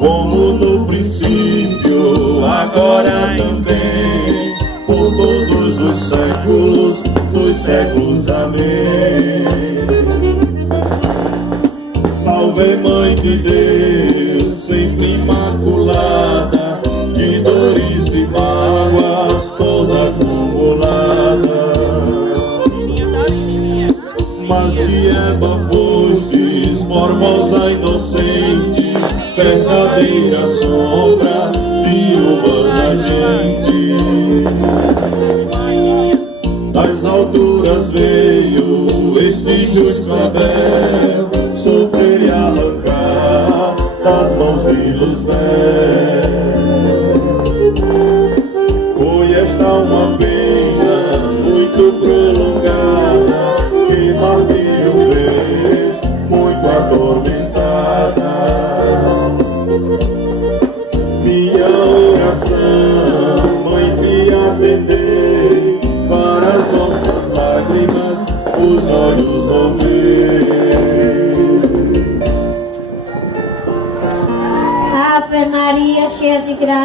como no princípio, agora também, por todos os séculos dos séculos. Amém. Salve, Mãe de Deus, sempre imaculada, de dores e mágoas toda acumulada, mas que Eva fostes, formosa inocente, verdadeira sombra de humana gente. Das alturas veio este justo Abel, sofrer e arrancar das mãos de Luzbel. Foi esta uma pena muito prolongada, que martírio fez, muito atormentada. Minha oração, Mãe, me atendei, para as nossas lágrimas os olhos vão ver. Ave Maria, cheia de graça.